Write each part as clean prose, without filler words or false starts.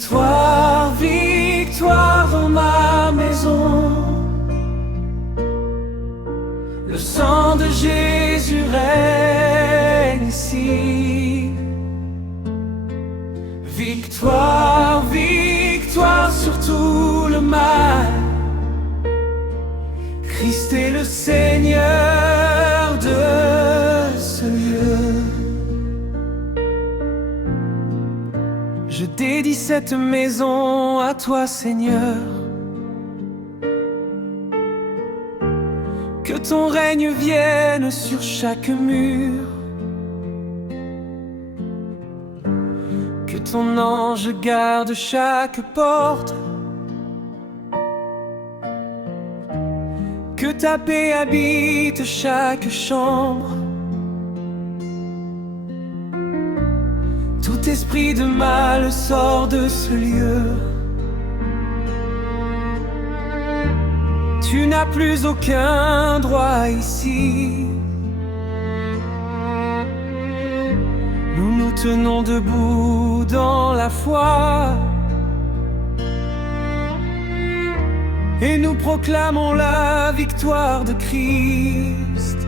Victoire, victoire dans ma maison. Le sang de Jésus règne ici. Victoire, victoire sur tout le mal. Christ est le Seigneur de ce lieu. Je dédie cette maison à toi, Seigneur. Que ton règne vienne sur chaque mur. Que ton ange garde chaque porte. Que ta paix habite chaque chambre. Tout esprit de mal sort de ce lieu. Tu n'as plus aucun droit ici. Nous nous tenons debout dans la foi. Et nous proclamons la victoire de Christ.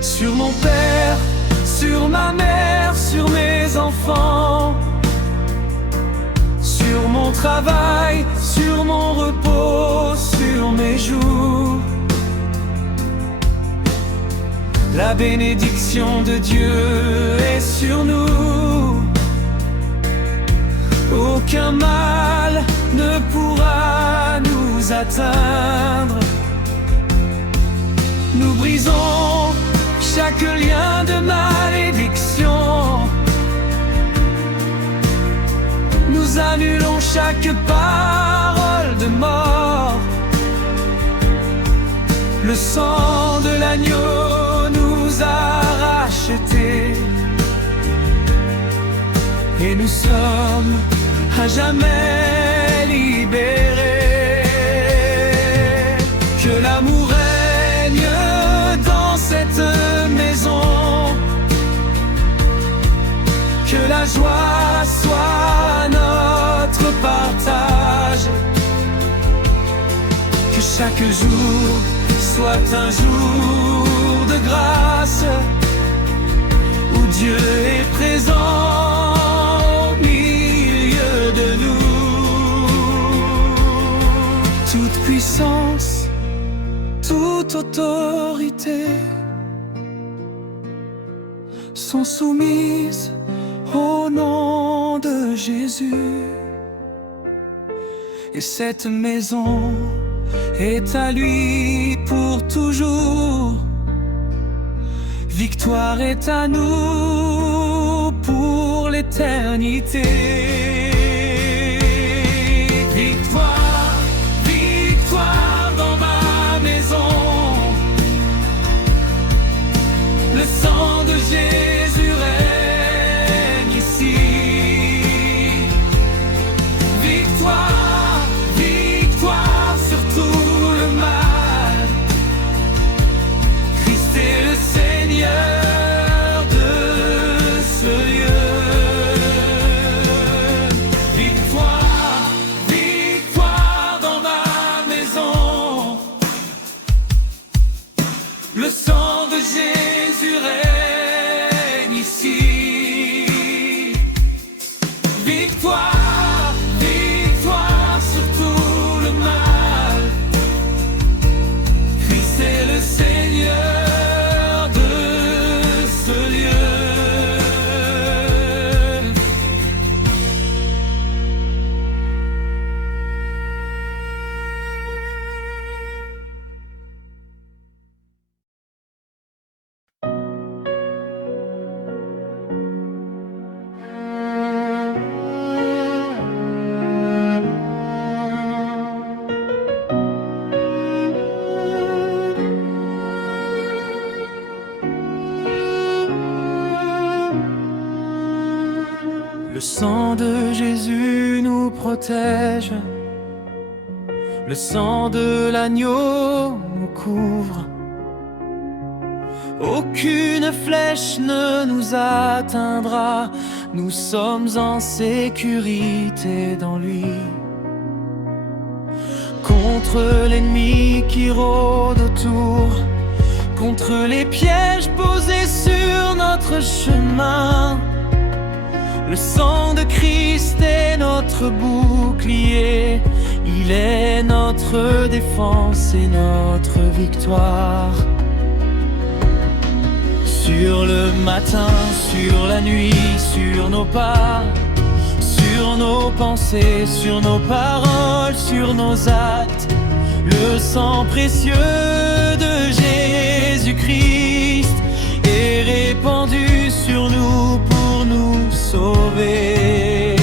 Sur mon Père, sur ma mère, sur mes enfants, sur mon travail, sur mon repos, sur mes jours. La bénédiction de Dieu est sur nous. Aucun mal ne pourra nous atteindre. Nous brisons chaque lien de malédiction. Nous annulons chaque parole de mort. Le sang de l'agneau nous a rachetés. Et nous sommes à jamais libérés. Que l'amour règne dans cette maison. Que la joie soit notre partage. Que chaque jour soit un jour de grâce où Dieu est présent au milieu de nous. Toute puissance, toute autorité sont soumises au nom de Jésus. Et cette maison est à lui pour toujours. Victoire est à nous pour l'éternité. Victoire, victoire dans ma maison. Le sang de Jésus règne ici. Victoire, victoire sur tout le mal. Christ est le Seigneur de ce lieu. Victoire, victoire dans ma maison. Le sang de Jésus règne ici. Victoire, victoire sur tout le mal. Christ est le Seigneur de ce lieu. Le sang de Jésus nous protège. Le sang de l'agneau nous couvre. Aucune flèche ne nous atteindra, nous sommes en sécurité dans lui. Contre l'ennemi qui rôde autour, contre les pièges posés sur notre chemin, le sang de Christ est notre bouclier, il est notre défense et notre victoire. Sur le matin, sur la nuit, sur nos pas, sur nos pensées, sur nos paroles, sur nos actes, le sang précieux de Jésus-Christ est répandu sur nous pour nous sauver.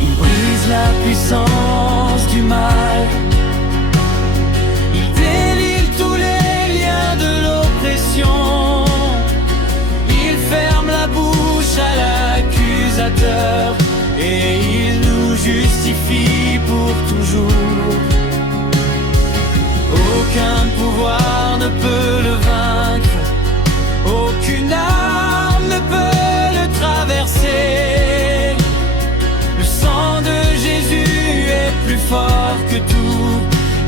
Il brise la puissance du mal, il délivre tous les liens de l'oppression, il ferme la bouche à l'accusateur et il nous justifie pour toujours. Aucun pouvoir ne peut le vaincre, aucune arme ne peut le traverser. Le sang de Jésus est plus fort que tout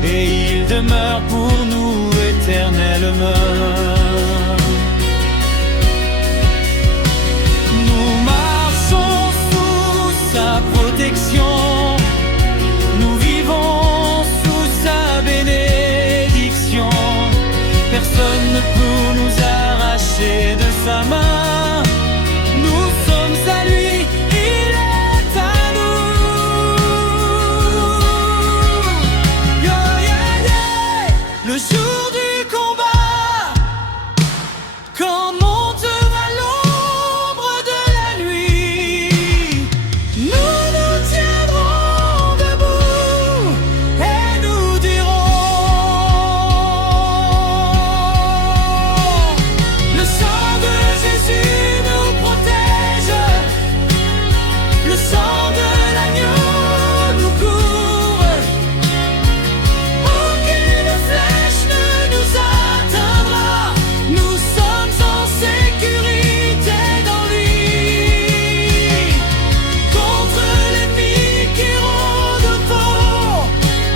et il demeure pour nous éternellement. Nous marchons sous sa protection, nous vivons sous sa bénédiction. Personne ne peut nous arracher de sa main. Nous sommes à lui, il est à nous. Yeah, yeah, yeah. Le jour du combat, quand montera l'ombre de la nuit, nous nous tiendrons debout et nous dirons: le sang de Jésus nous protège, le sang de l'agneau nous couvre. Aucune flèche ne nous atteindra, nous sommes en sécurité dans lui. Contre l'ennemi qui rôde autour,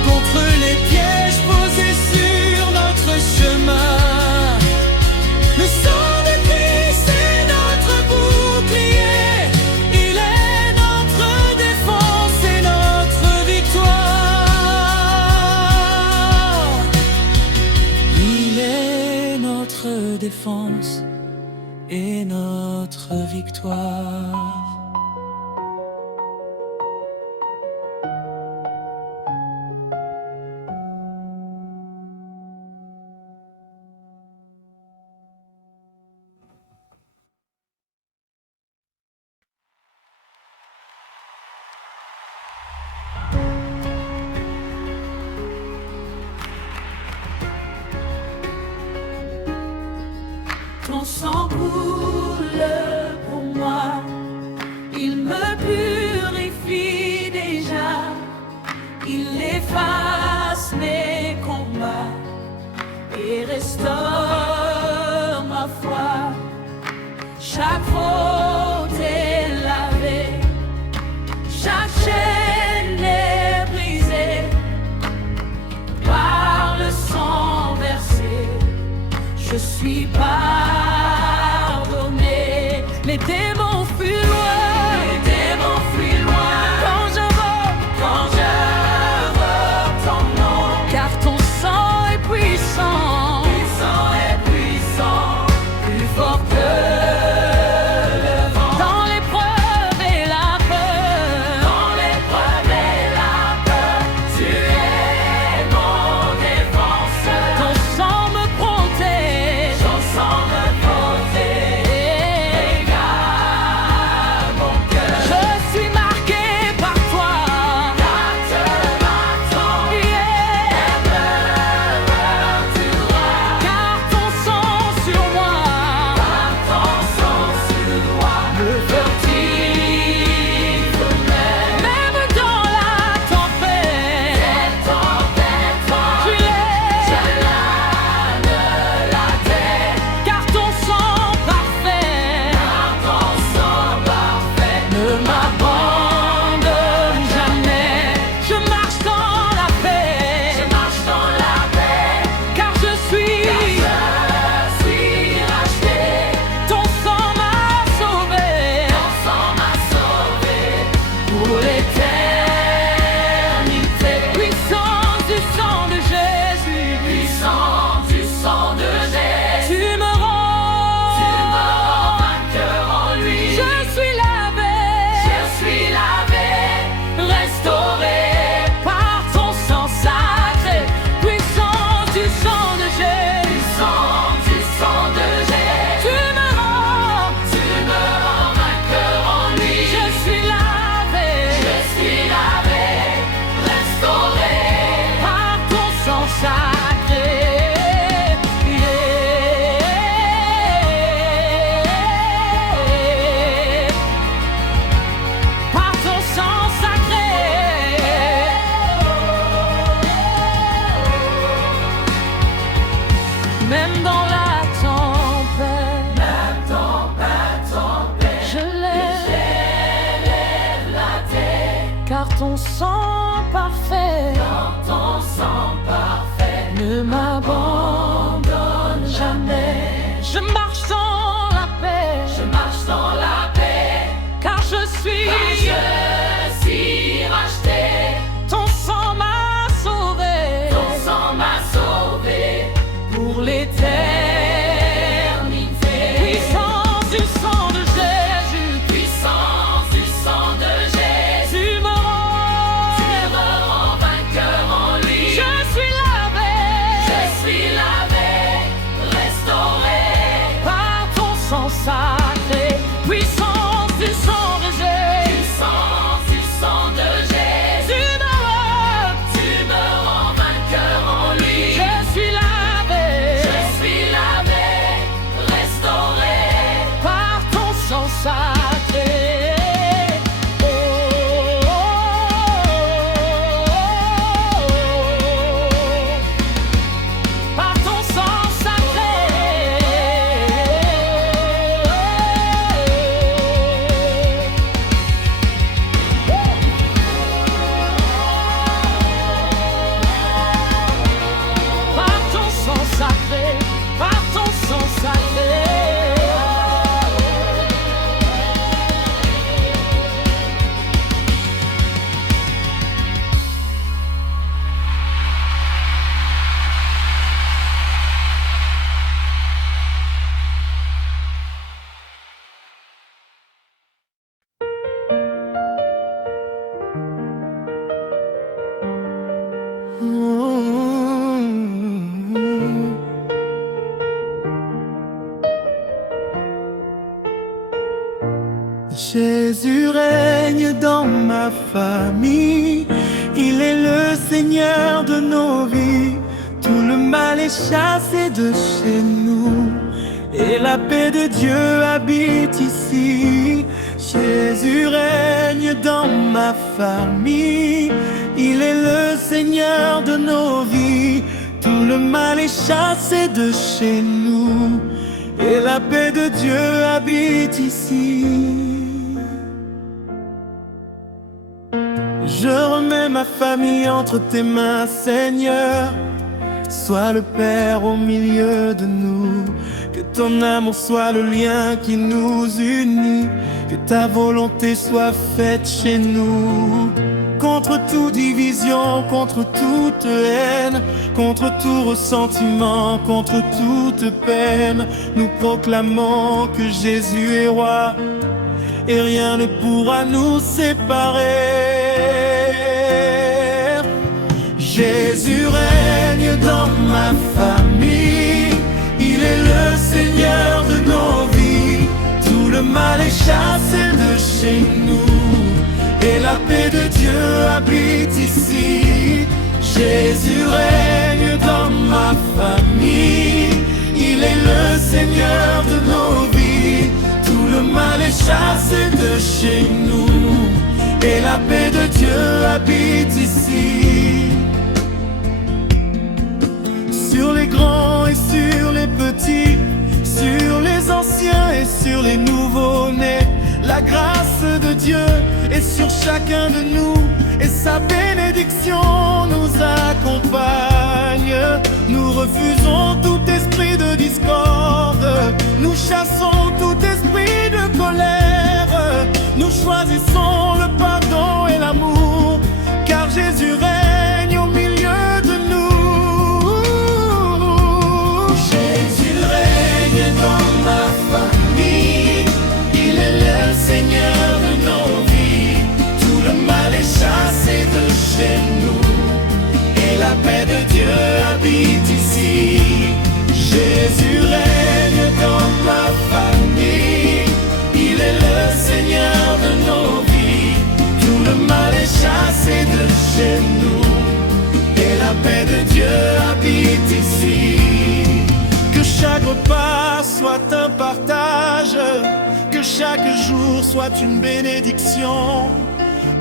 contre les pièges posés sur notre chemin, le sang de Christ est notre bouclier, il est notre défense et notre victoire. Il est notre défense et notre victoire. Ton sang coule pour moi, il me purifie déjà, il efface mes combats et restaure ma foi. Chaque faute est lavée, chaque chaîne est brisée par le sang versé. Je suis pardonné, les démons fuient loin, les démons fuient loin. Quand j'invoque ton nom, car ton sang est puissant, plus fort que le vent. Dans l'épreuve et la peur, tu es mon défense. Ton sang me protège, et garde mon cœur. Je suis marqué par ton sang parfait, ne m'abandonne jamais. Je marche dans la paix, car je suis racheté. Ton sang m'a sauvé, pour l'éternité. Puissance du sang de Jésus, tu me rends vainqueur en lui. Je suis lavé, restauré par ton sang sacré. Puissance du sang de Jésus, tu me rends vainqueur en lui. Je suis lavé, restauré par ton sang sacré. Oh, oh, oh, par ton sang sacré. Par ton sang sacré, par ton sang sacré. Jésus règne dans ma famille, il est le Seigneur de nos vies. Tout le mal est chassé de chez nous, et la paix de Dieu habite ici. Jésus règne dans ma famille, il est le Seigneur de nos vies. Tout le mal est chassé de chez nous, et la paix de Dieu habite ici. Je remets ma famille entre tes mains, Seigneur. Sois le Père au milieu de nous. Que ton amour soit le lien qui nous unit. Que ta volonté soit faite chez nous. Contre toute division, contre toute haine, contre tout ressentiment, contre toute peine, nous proclamons que Jésus est roi et rien ne pourra nous séparer. Jésus règne dans ma famille, il est le Seigneur de nos vies. Tout le mal est chassé de chez nous, et la paix de Dieu habite ici. Jésus règne dans ma famille, il est le Seigneur de nos vies. Tout le mal est chassé de chez nous, et la paix de Dieu habite ici. Sur les grands et sur les petits, sur les anciens et sur les nouveaux-nés, la grâce de Dieu est sur chacun de nous, et sa bénédiction nous accompagne. Nous refusons tout esprit de discorde, nous chassons tout esprit de colère. Nous choisissons le pardon et l'amour, car Jésus règne au milieu de nous. Jésus règne dans ma famille, il est le Seigneur de nos vies. Tout le mal est chassé de chez nous, et la paix de Dieu habite ici. Jésus règne dans ma famille, il est le Seigneur de nos vies. Tout le mal est chassé de chez nous, et la paix de Dieu habite ici. Que chaque repas soit un partage, que chaque jour soit une bénédiction,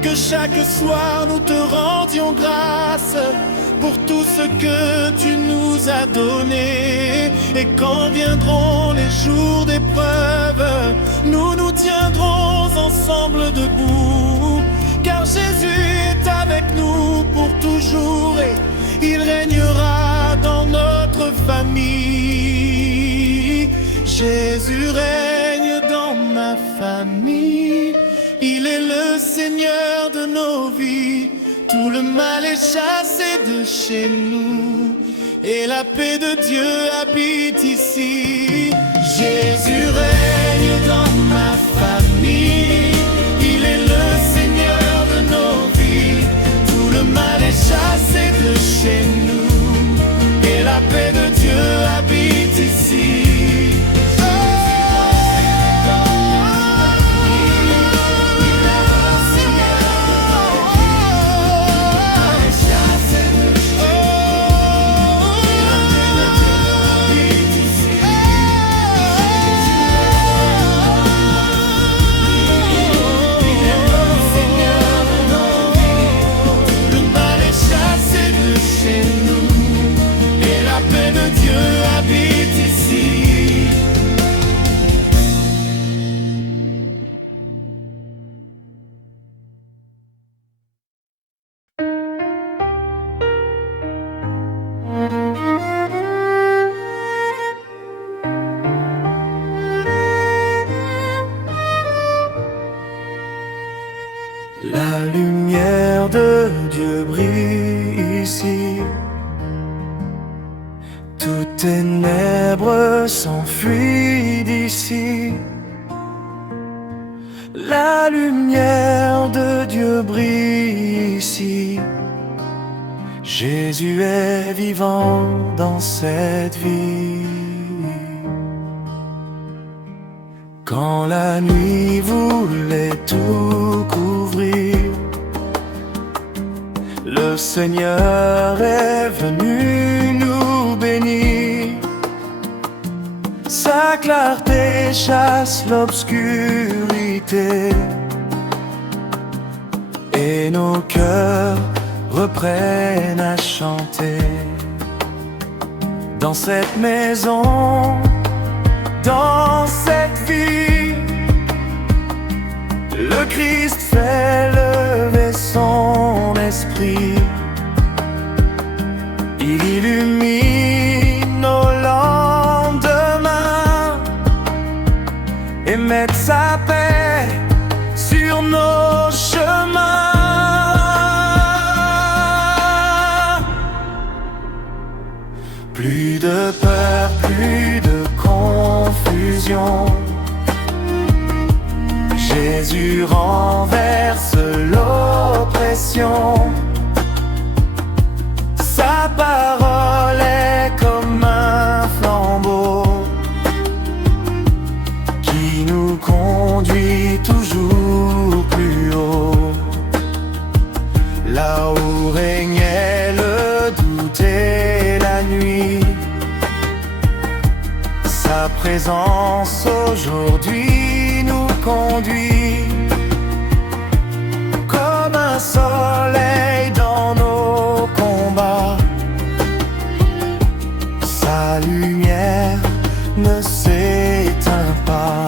que chaque soir nous te rendions grâce pour tout ce que tu nous as donné. Et quand viendront les jours d'épreuve, nous nous tiendrons ensemble debout, car Jésus pour toujours et il régnera dans notre famille. Jésus règne dans ma famille, il est le Seigneur de nos vies. Tout le mal est chassé de chez nous et la paix de Dieu habite ici. Jésus règne dans ma famille, il est le Seigneur de nos vies. Tout le mal est chassé de chez nous et la paix de Dieu habite ici. La lumière de Dieu brille ici, toute ténèbres s'enfuit d'ici. La lumière de Dieu brille ici, Jésus est vivant dans cette vie. Quand la nuit voulait tout couvrir, le Seigneur est venu nous bénir. Sa clarté chasse l'obscurité et nos cœurs reprennent à chanter. Dans cette maison, dans cette vie, le Christ fait lever son esprit. Il illumine nos lendemains et met sa paix sur nos chemins. Plus de peur, plus de confusion, Jésus renverse l'oppression. Sa parole est comme un flambeau qui nous conduit toujours plus haut. Là où régnait le doute et la nuit, sa présence aujourd'hui nous conduit. Comme un soleil dans nos combats, sa lumière ne s'éteint pas.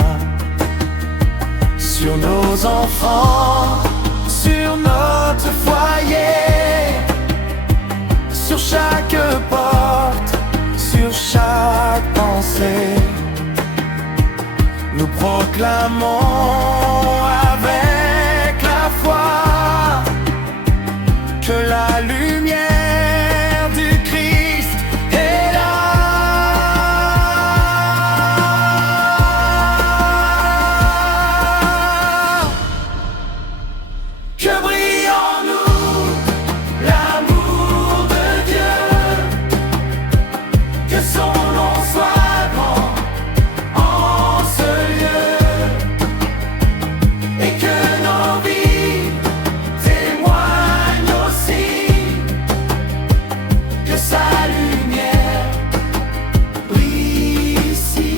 Sur nos enfants, sur notre foyer, sur chaque porte, sur chaque pensée, nous proclamons avec la foi que la lumière du Christ est là. Que brille en nous l'amour de Dieu, que son nom soit grand en ce lieu, et que nos vies témoignent aussi que sa lumière brille ici.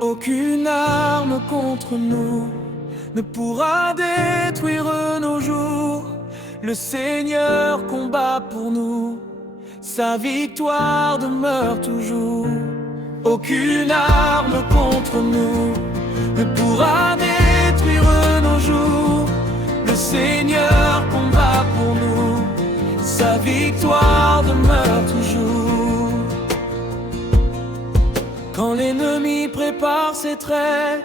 Aucune arme contre nous ne pourra détruire nos jours. Le Seigneur combat pour nous, sa victoire demeure toujours. Aucune arme contre nous ne pourra détruire nos jours. Le Seigneur combat pour nous, sa victoire demeure toujours. Quand l'ennemi prépare ses traits,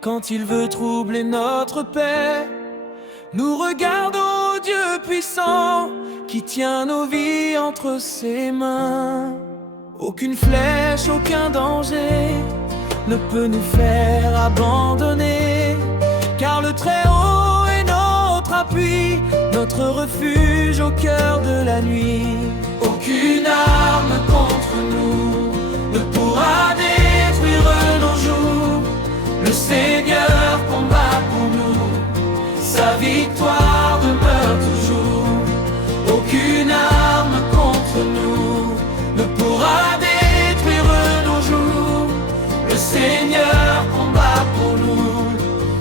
quand il veut troubler notre paix, nous regardons Dieu puissant qui tient nos vies entre ses mains. Aucune flèche, aucun danger ne peut nous faire abandonner, car le Très-Haut est notre appui, notre refuge au cœur de la nuit. Aucune arme contre nous ne pourra détruire nos jours. Le Seigneur combat pour nous, sa victoire demeure toujours. Aucune arme contre nous ne pourra détruire nos jours. Le Seigneur combat pour nous,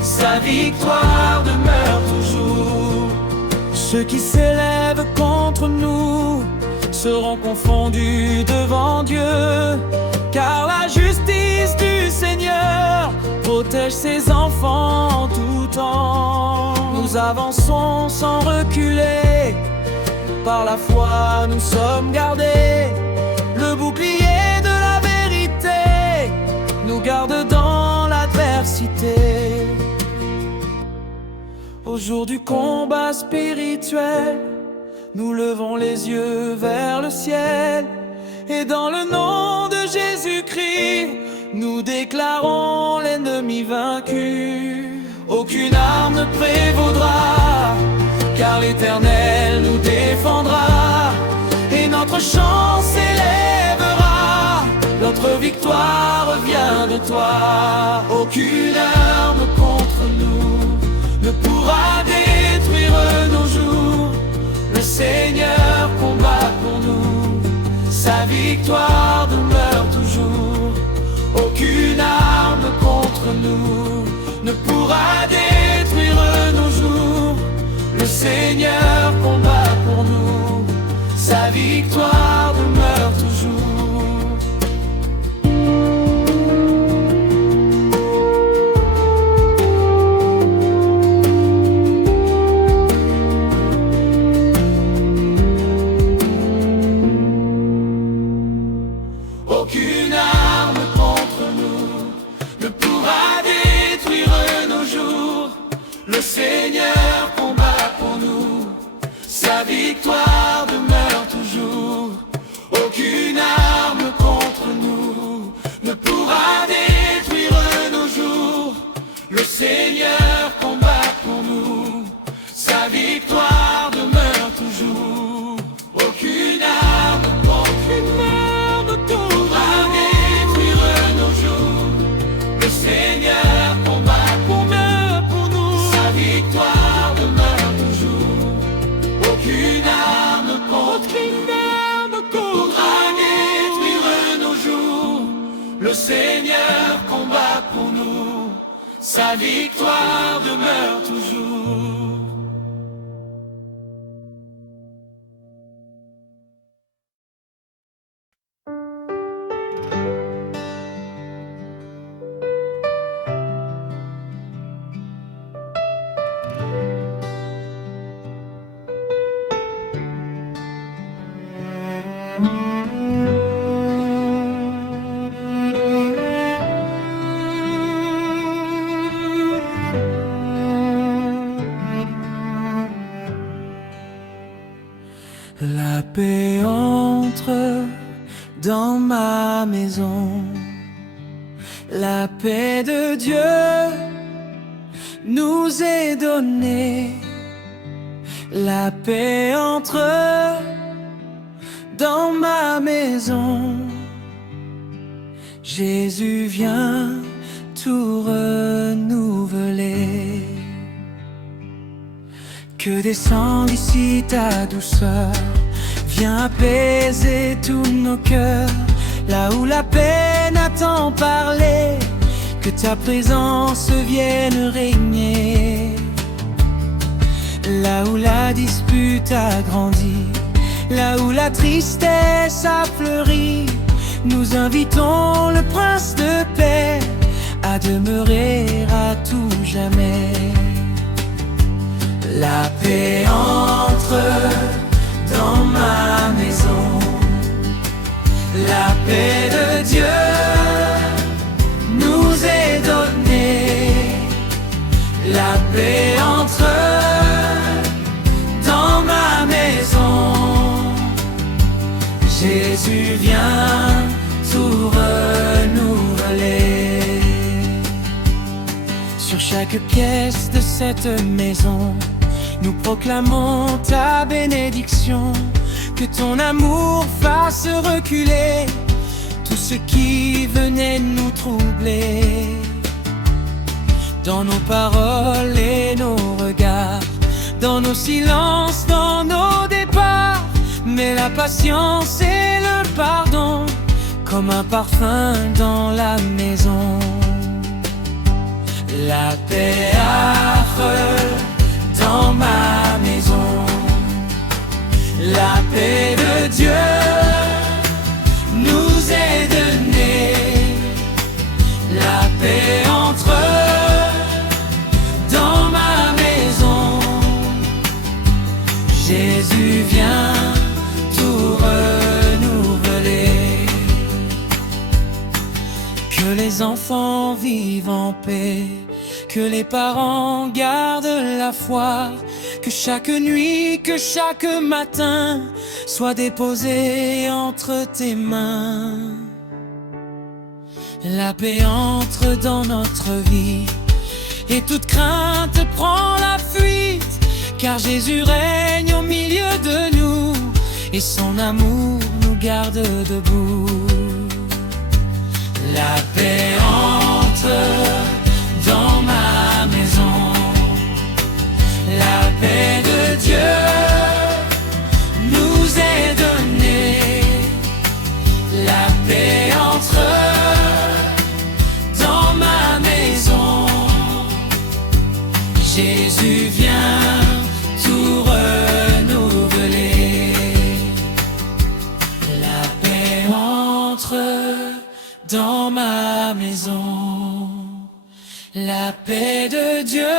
sa victoire demeure toujours. Ceux qui s'élèvent contre nous seront confondus devant Dieu, car la justice du Seigneur protège ses enfants en tout temps. Nous avançons sans reculer, par la foi nous sommes gardés. Le bouclier de la vérité nous garde dans l'adversité. Au jour du combat spirituel, nous levons les yeux vers le ciel, et dans le nom de Jésus-Christ, nous déclarons l'ennemi vaincu. Aucune arme ne prévaudra, car l'Éternel nous défendra, et notre chant s'élèvera. Notre victoire vient de toi. Aucune arme contre nous ne pourra détruire nos jours. Le Seigneur combat pour nous, sa victoire demeure toujours. Aucune arme contre nous ne pourra détruire nos jours. Le Seigneur combat pour nous, sa victoire demeure toujours. Aucune arme contre nous ne pourra détruire nos jours. Le Seigneur combat pour nous, sa victoire demeure toujours. Aucune arme contre nous ne pourra détruire nos jours. Le Seigneur combat pour nous, sa victoire demeure toujours. Aucune arme pourra détruire nos jours. Le Seigneur combat pour nous, sa victoire demeure toujours. Aucune arme contre nous pourra détruire nos jours. Le Seigneur combat pour nous, sa victoire demeure toujours. La paix entre dans ma maison. La paix de Dieu nous est donnée. La paix entre dans ma maison. Jésus vient tout renouveler. Que descende ici ta douceur, viens apaiser tous nos cœurs. Là où la peine a tant parlé, que ta présence vienne régner. Là où la dispute a grandi, là où la tristesse a fleuri, nous invitons le Prince de paix à demeurer à tout jamais. La paix entre dans ma maison, la paix de Dieu nous est donnée. La paix entre dans ma maison, Jésus vient tout renouveler. Sur chaque pièce de cette maison, nous proclamons ta bénédiction. Que ton amour fasse reculer tout ce qui venait nous troubler. Dans nos paroles et nos regards, dans nos silences, dans nos départs, mets la patience et le pardon comme un parfum dans la maison. La paix affreuse dans ma maison, la paix de Dieu nous est donnée. La paix entre dans ma maison, Jésus vient tout renouveler. Que les enfants vivent en paix, que les parents gardent la foi, que chaque nuit, que chaque matin soit déposé entre tes mains. La paix entre dans notre vie et toute crainte prend la fuite, car Jésus règne au milieu de nous et son amour nous garde debout. La paix entre dans ma maison, la paix de Dieu nous est donnée. La paix entre dans ma maison, Jésus vient tout renouveler. La paix entre dans ma maison, la paix de Dieu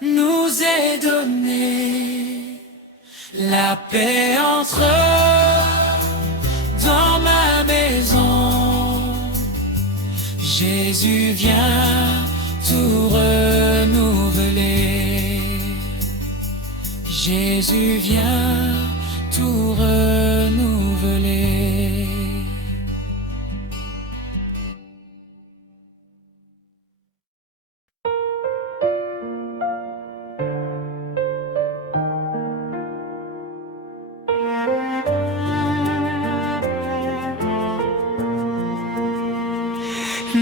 nous est donnée. La paix entre dans ma maison, Jésus vient tout renouveler. Jésus vient tout renouveler.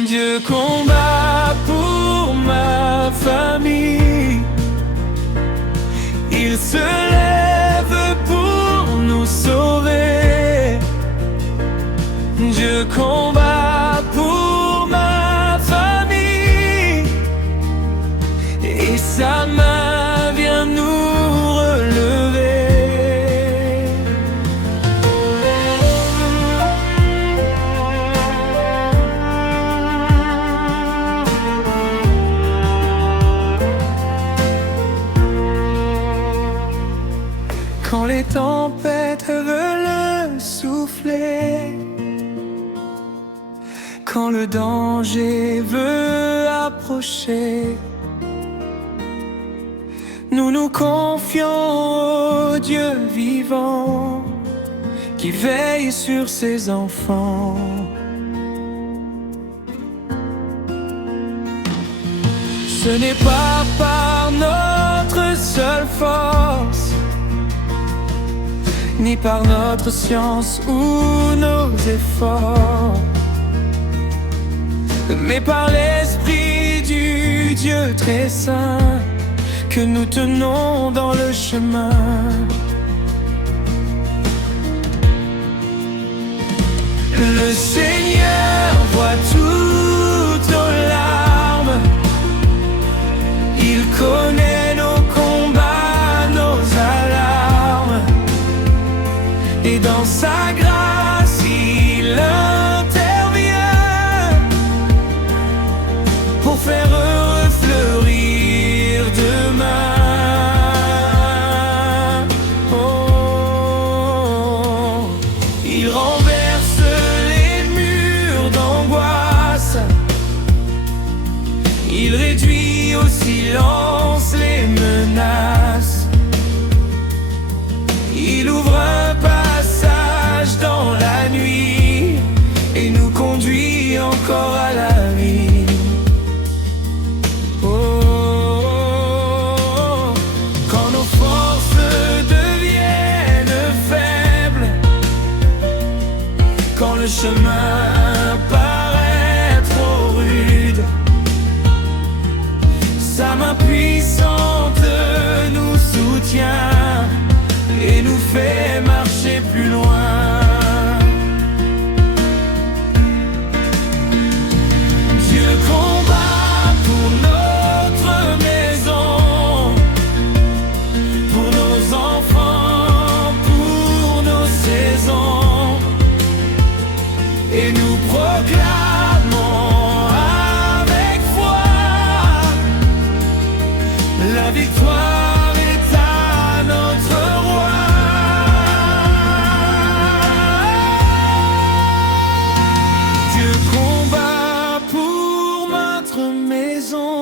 Dieu combat pour ma famille, il se lève pour nous sauver. Dieu combat pour ma famille et sa main vient nous relever. Quand les tempêtes veulent souffler, quand le danger veut approcher, nous nous confions au Dieu vivant qui veille sur ses enfants. Ce n'est pas par notre seule force, ni par notre science ou nos efforts, mais par l'Esprit du Dieu très saint que nous tenons dans le chemin. Le Seigneur voit tout réduit au silence les menaces. Il ouvre un passage dans la nuit et nous conduit encore à la vie. Oh, quand nos forces deviennent faibles, quand le chemin paraît trop rude, sa main puissante nous soutient et nous fait marcher plus loin. Dieu combat pour notre maison, pour nos enfants, pour nos saisons, et nous proclamons avec foi la victoire est à notre roi. Dieu combat pour notre maison,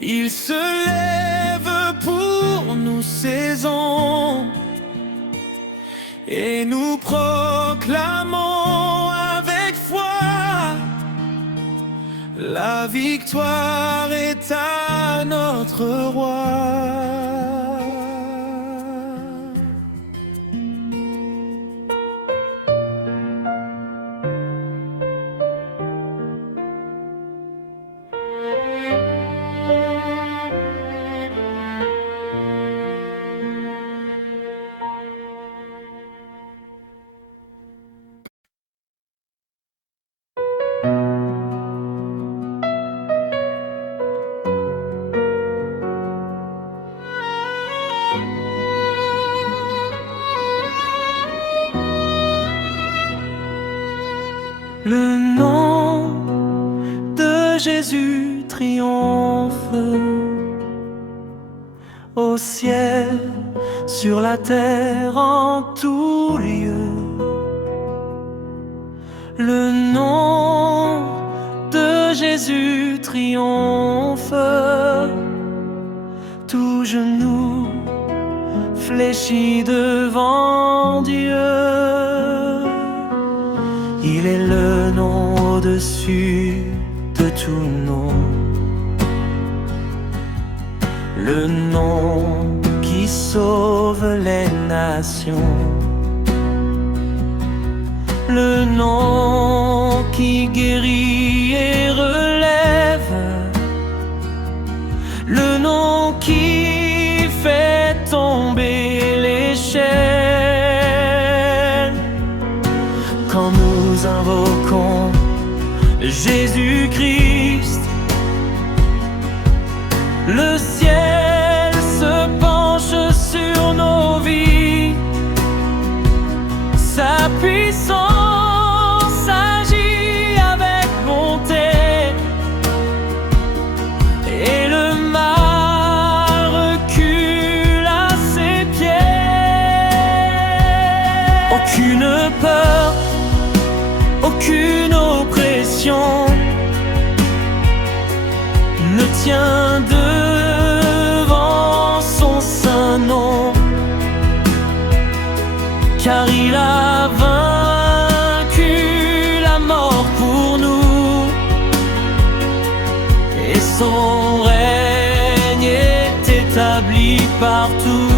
il se lève pour nos saisons, et nous proclamons avec foi la victoire est à notre roi. Le nom de Jésus triomphe au ciel, sur la terre, en tout lieu. Le nom de Jésus triomphe, tout genou fléchit devant Dieu. Il est le nom au-dessus de tout nom, le nom qui sauve les nations, le nom qui guérit et relève, le nom qui fait tomber les chaînes. Quand nous invoquons Jésus-Christ, le ciel se penche sur nos vies, sa puissance agit avec bonté, et le mal recule à ses pieds. Aucune peur, aucune oppression ne tient devant son saint nom, car il a vaincu la mort pour nous, et son règne est établi partout.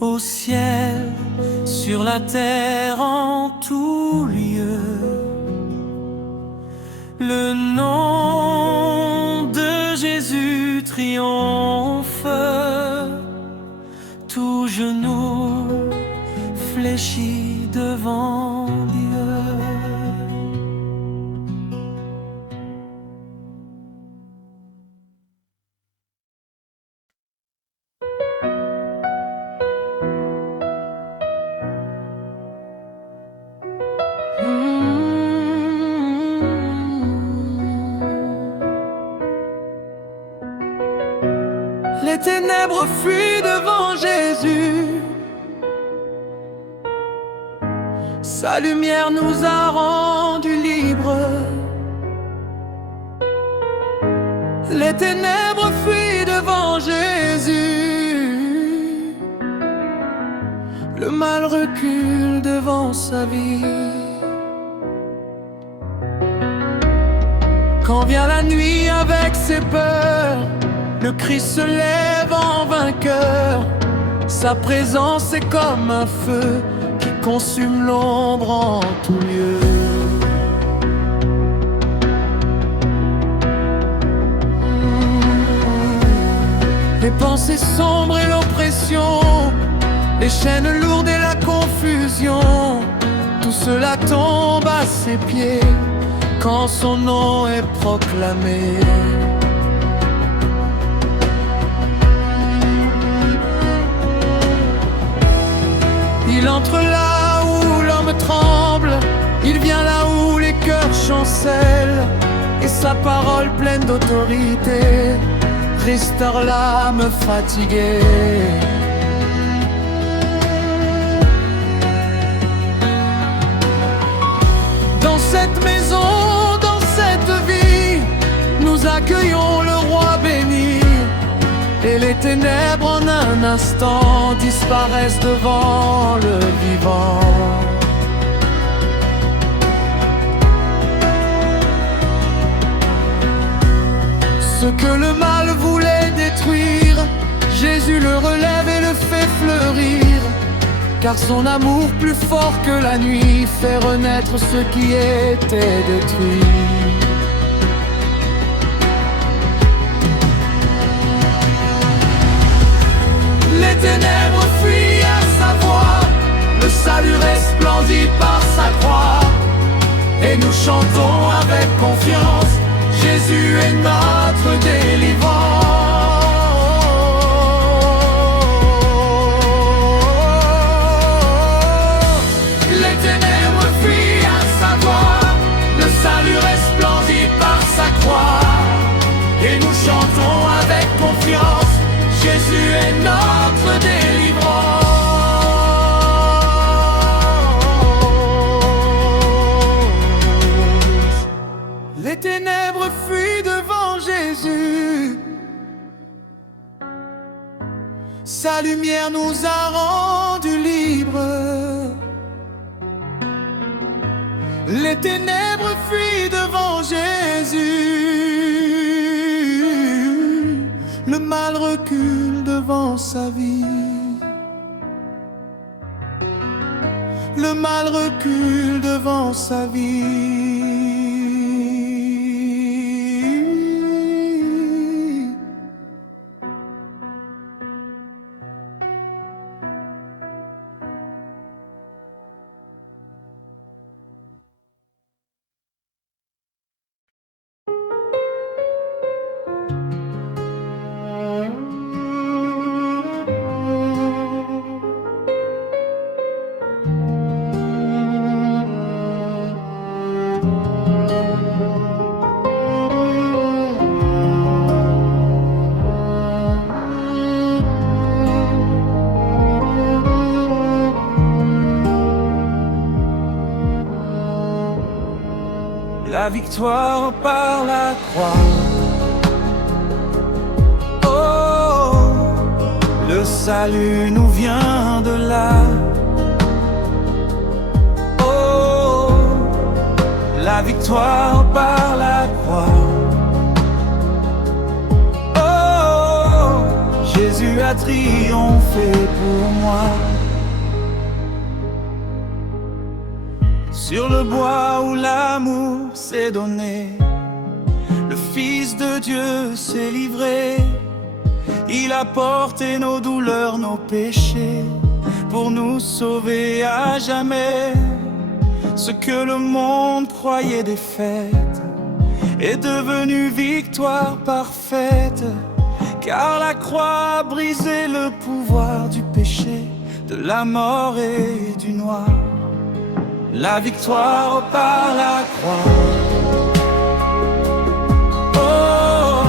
au ciel, sur la terre, en tout lieu. Le nom de Jésus triomphe, tout genou fléchit devant Dieu. Les ténèbres fuient devant Jésus, sa lumière nous a rendus libres. Les ténèbres fuient devant Jésus, le mal recule devant sa vie. Quand vient la nuit avec ses peurs, le Christ se lève en vainqueur. Sa présence est comme un feu qui consume l'ombre en tout lieu. Les pensées sombres et l'oppression, les chaînes lourdes et la confusion, tout cela tombe à ses pieds quand son nom est proclamé. Il entre là où l'homme tremble, il vient là où les cœurs chancellent, et sa parole pleine d'autorité restaure l'âme fatiguée. Dans cette maison, dans cette vie, nous accueillons le roi béni. Et les ténèbres en un instant disparaissent devant le vivant. Ce que le mal voulait détruire, Jésus le relève et le fait fleurir. Car son amour plus fort que la nuit fait renaître ce qui était détruit. Les ténèbres fuient à sa voix, le salut resplendit par sa croix. Et nous chantons avec confiance, Jésus est notre délivrance. Les ténèbres fuient à sa voix, le salut resplendit par sa croix. Et nous chantons avec confiance, Jésus est notre délivrance. Les ténèbres fuient devant Jésus, sa lumière nous a rendus libres. Les ténèbres fuient devant Jésus, le mal recule devant sa vie. Le mal recule devant sa vie. La victoire par la croix. Oh, le salut nous vient de là. Oh, la victoire par la croix. Oh, Jésus a triomphé pour moi. sur le bois où l'amour s'est donné. Le Fils de Dieu s'est livré, il a porté nos douleurs, nos péchés, pour nous sauver à jamais. Ce que le monde croyait défaite est devenu victoire parfaite, car la croix a brisé le pouvoir du péché, de la mort et du noir. La victoire par la croix. Oh,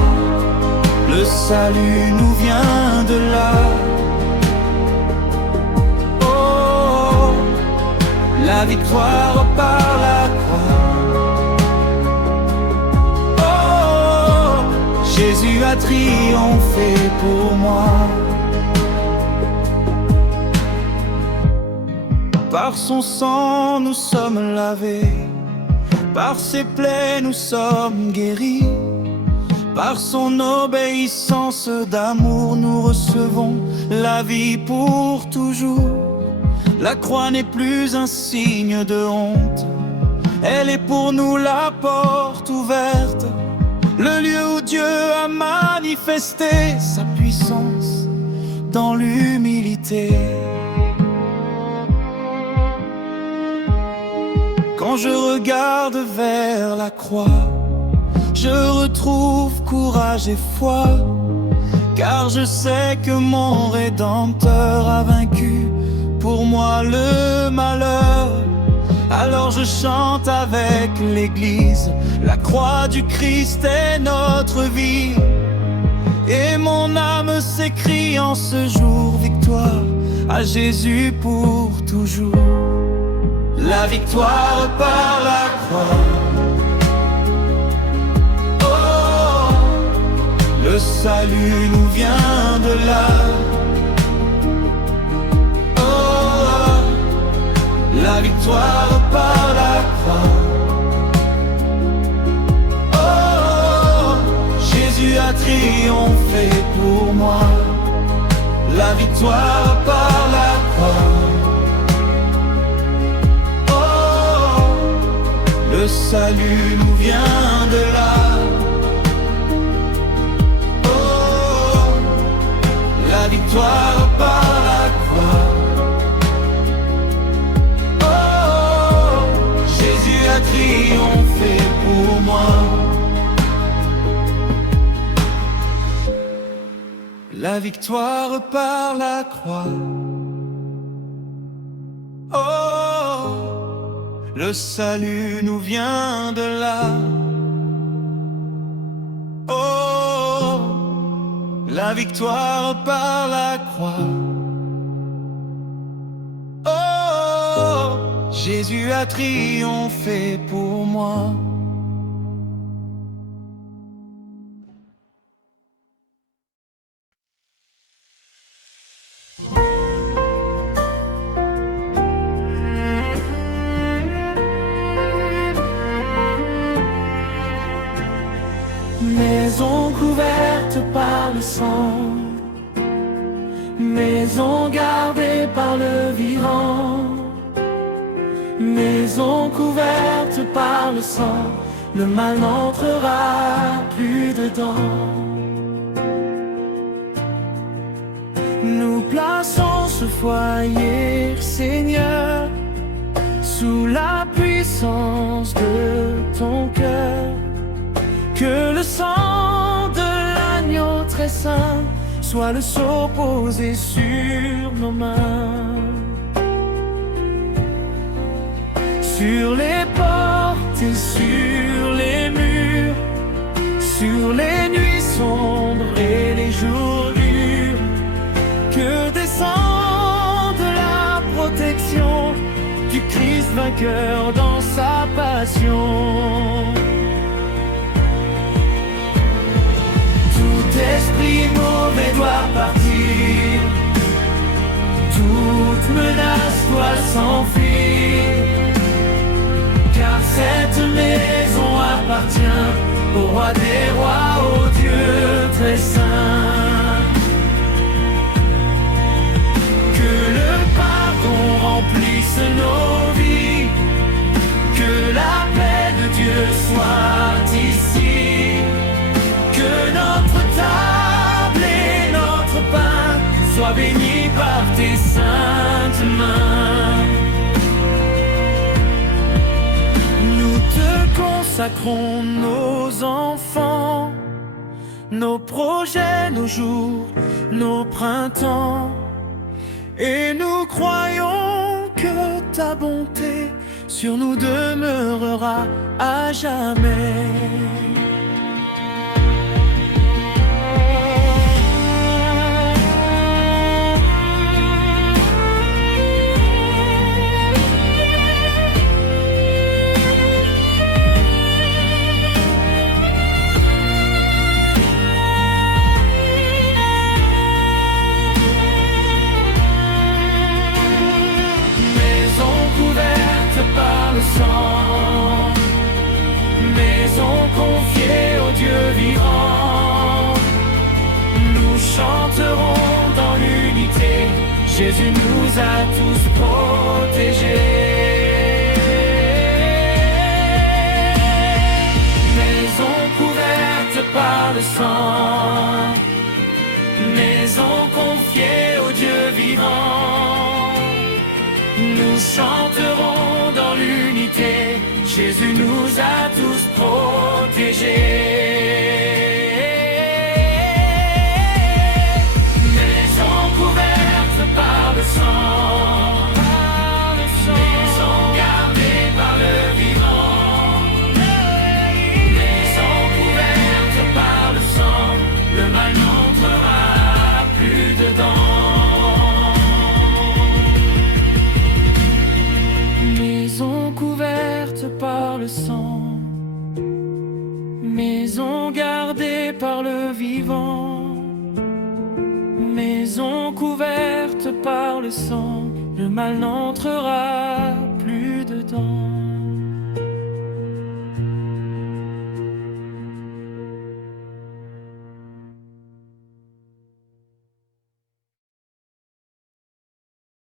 le salut nous vient de là. Oh, la victoire par la croix. Oh, Jésus a triomphé pour moi. Par son sang nous sommes lavés, par ses plaies nous sommes guéris. Par son obéissance d'amour nous recevons la vie pour toujours. La croix n'est plus un signe de honte, elle est pour nous la porte ouverte, le lieu où Dieu a manifesté sa puissance dans l'humilité. Quand je regarde vers la croix, je retrouve courage et foi, car je sais que mon Rédempteur a vaincu pour moi le malheur. Alors je chante avec l'Église, la croix du Christ est notre vie. Et mon âme s'écrie en ce jour, victoire à Jésus pour toujours. La victoire par la croix. Oh, le salut nous vient de là. Oh, la victoire par la croix. Oh, Jésus a triomphé pour moi. La victoire par la croix. Le salut nous vient de là. Oh, la victoire par la croix. Oh, Jésus a triomphé pour moi. La victoire par la croix. Oh, le salut nous vient de là. Oh, la victoire par la croix. Oh, Jésus a triomphé pour moi. Maison couverte par le sang, maison gardée par le vivant, maison couverte par le sang, le mal n'entrera plus dedans. Nous plaçons ce foyer, Seigneur, sous la puissance de ton cœur. Que le sang de l'agneau très saint soit le sceau posé sur nos mains. Sur les portes et sur les murs, sur les nuits sombres et les jours durs, que descende la protection du Christ vainqueur dans sa passion. Esprit mauvais doit partir, toute menace doit s'enfuir, car cette maison appartient au roi des rois, au Dieu très saint. Que le pardon remplisse nos vies, sainte main. Nous te consacrons nos enfants, nos projets, nos jours, nos printemps. Et nous croyons que ta bonté sur nous demeurera à jamais. Par le sang, maison confiée au Dieu vivant, nous chanterons dans l'unité, Jésus nous a tous protégés. Maison couverte par le sang, maison confiée au Dieu vivant, nous chanterons dans l'unité, Jésus nous a tous protégés. Maison couverte par le sang, maison gardée par le vivant, maison couverte par le sang, le mal n'entrera plus dedans. Maison couverte par le sang, maison gardée par le vivant, maison couverte par le sang, le mal n'entrera plus